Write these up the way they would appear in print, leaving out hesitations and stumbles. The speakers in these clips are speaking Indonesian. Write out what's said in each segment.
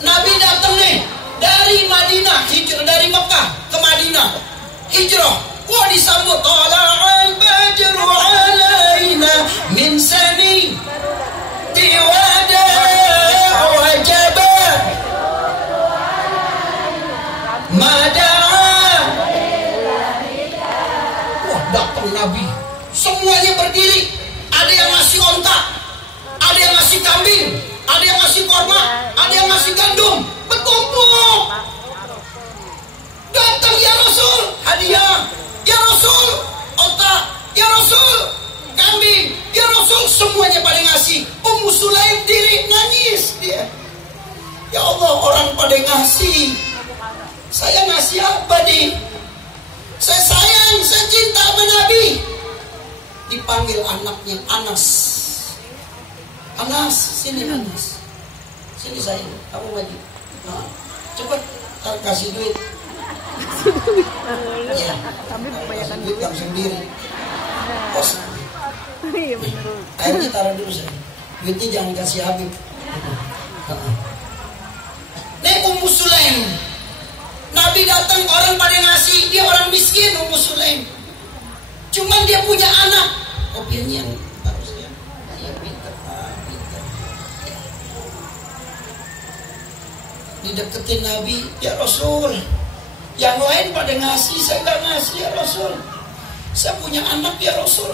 Nabi datang nih dari Madinah, hijrah dari Mekah ke Madinah, hijrah. Wah, disambut tala'al badru alaina min sani tiwada wajaba mada'a. Wah, datang Nabi, semuanya berdiri. Ada yang ngasih onta, ada yang ngasih kambing, ada yang ngasih korma, ada yang ngasih gandum, bertumpuk. Datang ya Rasul, hadiah. Ya Rasul, onta. Ya Rasul, kambing. Ya Rasul, semuanya pada ngasih. Ummu Sulaim diri nangis dia. Ya Allah, orang pada ngasih, saya ngasih apa nih? Saya sayang, saya cinta sama Nabi. Dipanggil anaknya Anas. Anas, sini Anas. Sini sayang, kamu maju. Nah, cepat kasih duit. Ya, Kami kebanyakan duit kamu sendiri. Kos. Iya benar. Airnya taruh dulu sayang. Duitnya jangan kasih Habib. Nih Ummu Sulaim. Nabi datang, orang pada ngasih, dia orang miskin. Ummu Sulaim. Cuman dia punya anak. Kopinya yang bagus ya. Iya pintar, pintar. Ya. Dideketin Nabi, ya Rasul. Yang lain pada ngasih, saya nggak ngasih ya Rasul. Saya punya anak ya Rasul.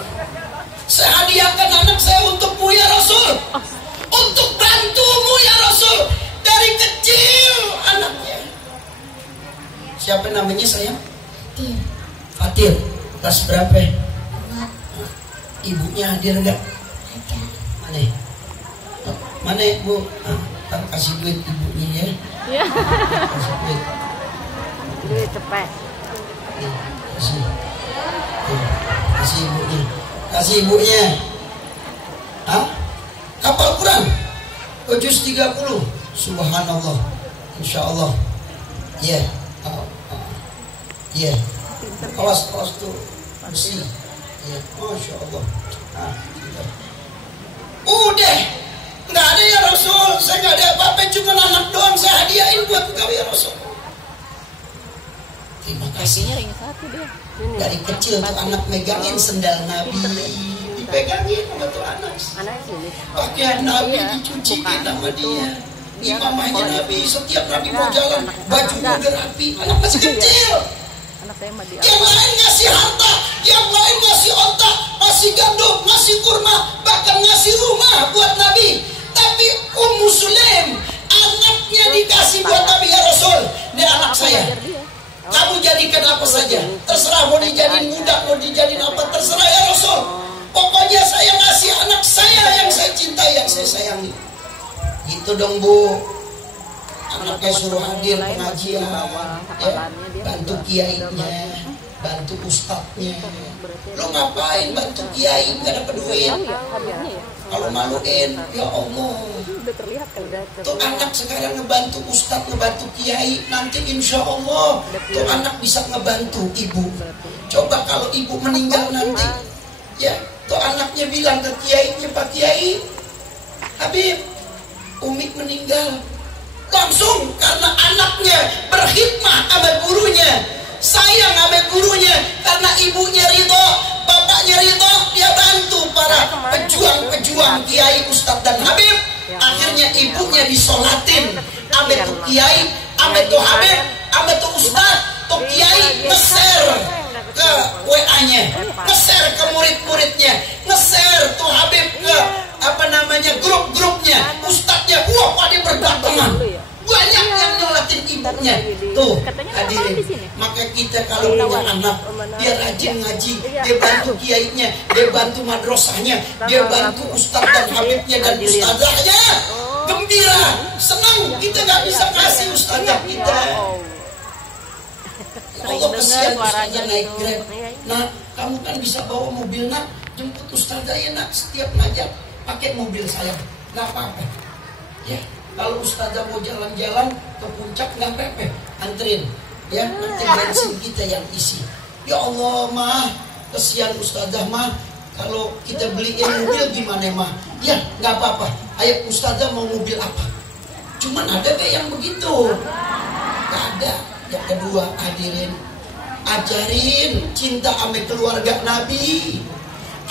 Saya hadiahkan anak saya untukmu ya Rasul. Untuk bantumu ya Rasul. Dari kecil anaknya. Siapa namanya sayang? Fatir. Kelas berapa? Ibunya hadir enggak? Mana? Mana Bu? Kasih duit ibunya ya. Iya. Kasih duit. Duit cepet. Kasih. Kasih ibunya. Kasih ibunya. Hah? Kapal Quran. Juz 30. Subhanallah. Insyaallah. Ya. Ya. Awas tuh. Besi. Ya. Masya Allah. Nah, udah. Nggak ada ya Rasul. Saya nggak ada apa-apa. Cuma anak doang saya hadiahin buat kau ya Rasul. Terima kasih. Dari kecil tuh anak megangin sendal Nabi. Dipegangin sama tuh anak. Pakaian Nabi dicuciin sama dia. Imamahnya Nabi. Setiap Nabi mau jalan, bajunya udah rapi. Anak masih kecil. Yang lain ngasih harta, yang lain ngasih onta, ngasih gandum, ngasih kurma, bahkan ngasih rumah buat Nabi. Tapi Ummu Sulaim, anaknya dikasih buat Nabi, ya Rasul. Ini anak saya. Kamu jadikan apa saja. Terserah, mau dijadiin budak, mau dijadiin apa, terserah ya Rasul. Pokoknya saya ngasih anak saya yang saya cintai, yang saya sayangi. Gitu dong Bu. Anaknya suruh hadir pengajian, ya, bantu kiainya, bantu ustadznya. Lo ngapain bantu kiai nggak dapet duit? Kalau maluin, ya Allah. Tuh anak sekarang ngebantu ustadz, ngebantu kiai, nanti insya Allah tuh anak bisa ngebantu ibu. Coba kalau ibu meninggal nanti, ya, tuh anaknya bilang ke kiainya, Pak Kiai, Habib, Umi meninggal. Langsung karena anaknya berkhidmah sama gurunya, sayang sama gurunya, karena ibunya ridho, bapaknya ridho, dia bantu para pejuang-pejuang kiai, ustadz dan habib. Akhirnya ibunya disolatin sama tuh kiai, sama tuh habib, sama tuh ustadz, tuh kiai nge-share ke WA-nya, nge-share ke murid-muridnya, nge-share tuh habib ke grup-grupnya, ustadznya. Wah, pada berdatangan. Banyak yang nyolatin ibunya. Tuh, hadirin. Maka kita kalau punya anak, dia rajin ngaji, dia bantu kiainya, dia bantu madrasahnya, dia bantu ustadz dan habibnya dan ustadzahnya. Gembira, senang. Kita nggak bisa kasih ustadzah kita. Allah kesian ustadzah naik Grab. Nah, kamu kan bisa bawa mobil, nak, jemput ustadzah ya nak, setiap ngajar pakai mobil saya, nggak apa-apa. Ya, kalau ustazah mau jalan-jalan ke puncak nggak apa-apa, anterin. Ya, nanti bensin kita yang isi. Ya Allah mah, kesian ustazah mah. Kalau kita beliin mobil gimana mah? Ya, nggak apa-apa. Ayo ustazah mau mobil apa? Cuman ada gak yang begitu? Gak ada. Yang kedua, hadirin, ajarin cinta ame keluarga Nabi,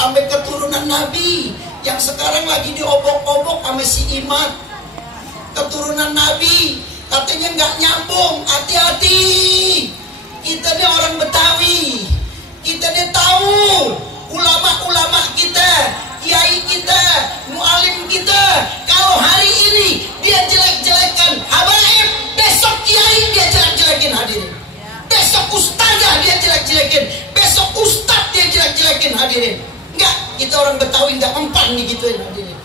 ame keturunan Nabi yang sekarang lagi diobok-obok ame si Imad. Keturunan Nabi katanya nggak nyambung. Hati-hati. Kita ini orang Betawi, kita ini tahu ulama-ulama kita, kiai kita, mualim kita. Kalau hari ini dia jelek-jelekan habaib, besok kiai dia jelek-jelekin, hadirin. Besok ustazah dia jelek-jelekin, besok ustadz dia jelek-jelekin, hadirin. Enggak, kita orang Betawi enggak mempan nih gituin, hadirin.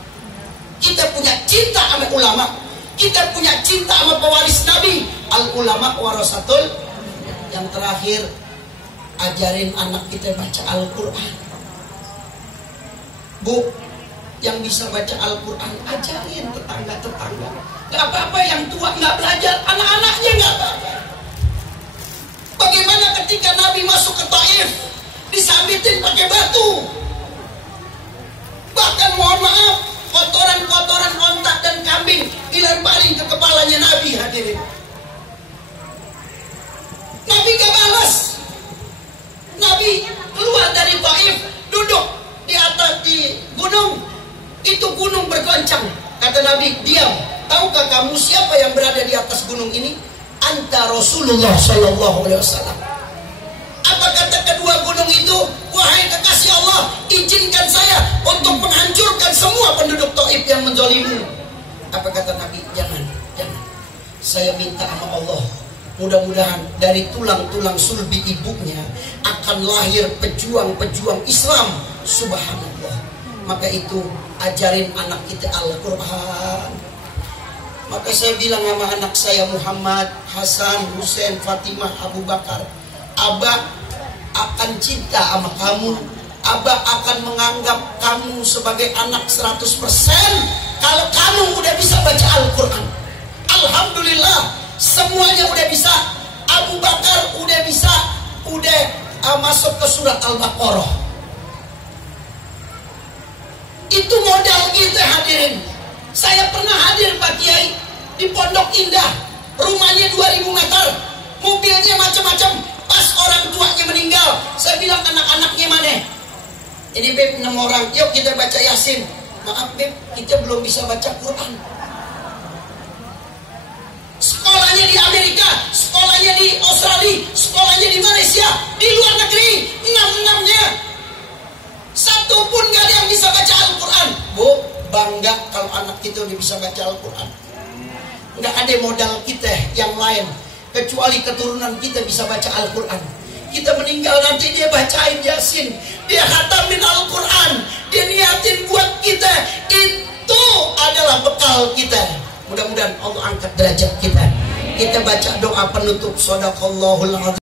Kita punya cinta sama ulama, kita punya cinta sama pewaris Nabi. Al ulama warasatul. Yang terakhir, ajarin anak kita baca Al-Quran. Bu, yang bisa baca Al-Quran, ajarin tetangga-tetangga. Gak apa-apa yang tua gak belajar, anak-anaknya gak apa-apa. Bagaimana ketika Nabi masuk ke Taif, disambitin pakai batu. Bahkan mohon maaf, kotoran-kotoran ontak dan kambing dilemparin ke kepalanya Nabi, hadirin. Nabi gak balas. Nabi keluar dari Taif, duduk di atas di gunung. Itu gunung bergoncang. Kata Nabi, diam. Tahukah kamu siapa yang berada di atas gunung ini? Anta Rasulullah Sallallahu Alaihi Wasallam. Apa kata kedua gunung itu? Wahai kekasih Allah, izinkan saya untuk menghancurkan semua penduduk Taif yang menzalimimu. Apa kata Nabi? Jangan, jangan. Saya minta sama Allah, mudah-mudahan dari tulang-tulang sulbi ibunya akan lahir pejuang-pejuang Islam. Subhanallah. Maka itu ajarin anak kita Al-Quran. Maka saya bilang sama anak saya Muhammad, Hasan, Husain, Fatimah, Abu Bakar, Abah akan cinta sama kamu. Abah akan menganggap kamu sebagai anak 100% kalau kamu udah bisa baca Al-Quran. Alhamdulillah, semuanya udah bisa. Abu Bakar udah bisa, udah masuk ke surat Al-Baqarah. Itu modal kita, hadirin. Saya pernah hadir Pak Kiai di Pondok Indah, rumahnya 2000 meter, mobilnya macam-macam. Pas orang tuanya meninggal, saya bilang anak-anaknya mana? Ini Beb 6 orang, yuk kita baca Yasin. Maaf Beb, kita belum bisa baca Quran. Sekolahnya di Amerika, sekolahnya di Australia, sekolahnya di Malaysia, di luar negeri, 6-6-nya. Satu pun gak ada yang bisa baca Al-Quran. Bu, bangga kalau anak kita udah bisa baca Al-Quran. Gak ada modal kita yang lain kecuali keturunan kita bisa baca Al-Quran. Kita meninggal nanti dia bacain Yasin, dia khatamin Al-Quran, dia niatin buat kita. Itu adalah bekal kita. Mudah-mudahan Allah angkat derajat kita. Kita baca doa penutup. Shadaqallahul azim.